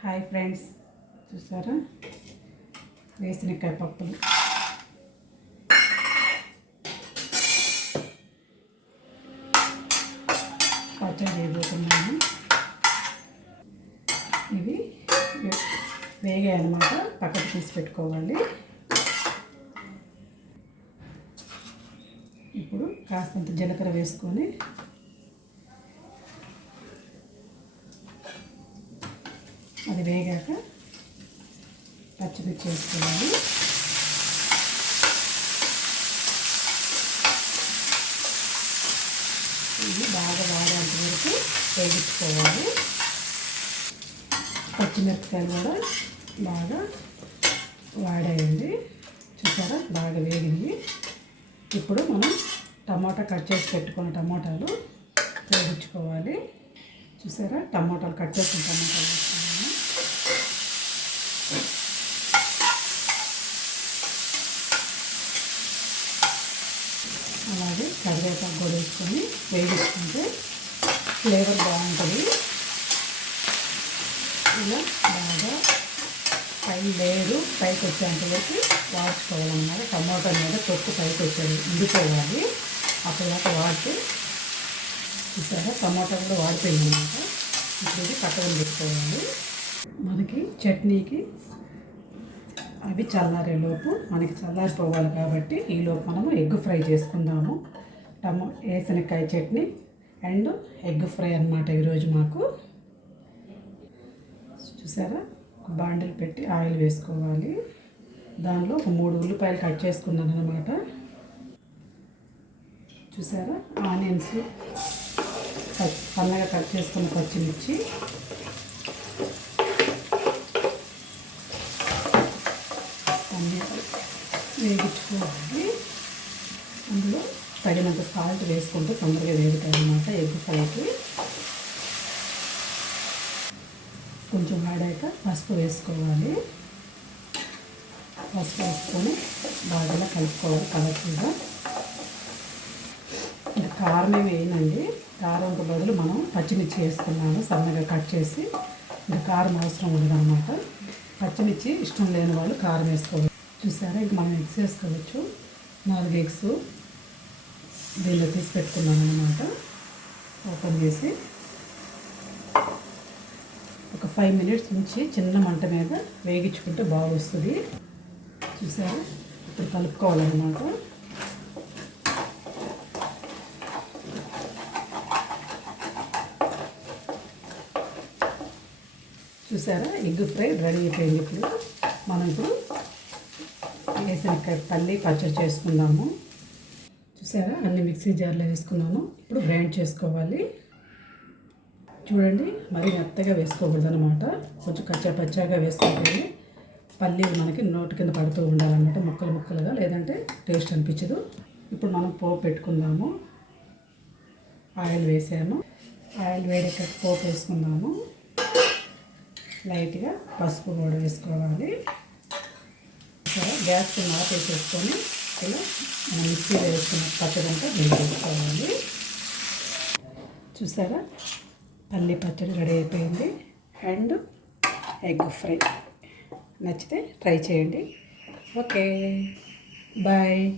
Hi friends చూసారా? వేసినకాయ పప్పులు. పచ్చడి చేయబోతున్నాను ఇవి వేగాయి అనమాట పక్కకు తీసి పెట్టుకోవాలి. ఇప్పుడు కాస్తంత జీలకర్ర వేసుకొని అది వేగాక పచ్చిమిర్చి వేసుకోవాలి. ఇది బాగా వాడేంత వరకు వేగించుకోవాలి. పచ్చిమిరపకాయలు కూడా బాగా వాడేయండి. చూసారా? బాగా వేగింది. ఇప్పుడు మనం టమాటా కట్ చేసి పెట్టుకున్న టమాటాలు వేగించుకోవాలి. చూసారా? టమాటాలు కట్ చేసిన టమాటాలు వేసుకున్నాము అలాగే కరివేపాకు కూడా వేసుకొని వేయించుకుంటే ఫ్లేవర్ బాగుంటుంది. ఇలా బాగా పై లేరు పైకి వచ్చేంత వరకు వాడుకోవాలన్నమాట. టమాటా మీద తొక్కు పైకి వచ్చేది ఉండిపోవాలి. అప్పటిదాకా వాడితే చూసారా టమాటా కూడా వాడిపోయింది అనమాట ఇప్పుడు ఇది పక్కన పెట్టుకోవాలి. మనకి చట్నీకి అవి చల్లారేలోపు మనకి చల్లారిపోవాలి కాబట్టి ఈలోపు మనము ఎగ్ ఫ్రై చేసుకుందాము. టమో వేసినకాయ చట్నీ అండ్ ఎగ్ ఫ్రై అనమాట ఈరోజు మాకు. చూసారా? ఒక బాండిల్ పెట్టి ఆయిల్ వేసుకోవాలి. దానిలో ఒక మూడు ఉల్లిపాయలు కట్ చేసుకున్నాను అనమాట చూసారా? ఆనియన్స్ సన్నగా కట్ చేసుకున్న పచ్చిమిర్చి అన్నీ వేగించుకోవాలి అందులో తగినంత సాల్ట్ వేసుకుంటే తొందరగా వేగుతాయి అన్నమాట ఎగ్ ఫ్రైకి. కొంచెం వాడాక పసుపు వేసుకోవాలి. పసుపు వేసుకొని బాగా కలుపుకోవాలి కలర్ఫుల్గా కారం ఏమి వేయనండి కారంకు బదులు మనం పచ్చిమిర్చి వేసుకున్నాము సన్నగా కట్ చేసి. ఇంకా కారం అవసరం ఉండదన్నమాట. పచ్చిమిర్చి ఇష్టం లేని వాళ్ళు కారం వేసుకోవాలి. చూసారా? ఇక మనం ఎగ్స్ వేసుకోవచ్చు నాలుగు ఎగ్స్ దీనిలో తీసి పెట్టుకున్నాను అనమాట ఓపెన్ చేసి ఒక ఫైవ్ మినిట్స్ ఉంచి చిన్న మంట మీద వేగించుకుంటే బాగా వస్తుంది చూసారా? ఇప్పుడు కలుపుకోవాలన్నమాట. చూసారా? ఎగ్ ఫ్రై రెడీ అయిపోయింది ఇప్పుడు. మనం ఇప్పుడు వేసిన పల్లి పచ్చడి చేసుకుందాము. చూసారా? అన్ని మిక్సీ జార్లో వేసుకున్నాను. ఇప్పుడు గ్రైండ్ చేసుకోవాలి. చూడండి మరీ మెత్తగా వేసుకోకూడదు అనమాట కొంచెం కచ్చా పచ్చాగా వేసుకుంటే పల్లీలు మనకి నోటి కింద పడుతూ ఉండాలన్నమాట. ముక్కలు ముక్కలుగా లేదంటే టేస్ట్ అనిపించదు. ఇప్పుడు మనం పోపు పెట్టుకుందాము. ఆయిల్ వేసాను. ఆయిల్ వేడెక్క పోపు వేసుకుందాము. లైట్గా పసుపు కూడా వేసుకోవాలి. గ్యాస్ కింద వేసేసుకొని ఇలా మనం వేసుకున్న పచ్చడి వేసేసుకోవాలి చూసారా? పల్లి పచ్చడి రెడీ అయిపోయింది. And egg fry. నచ్చితే ట్రై చేయండి. ఓకే. బాయ్.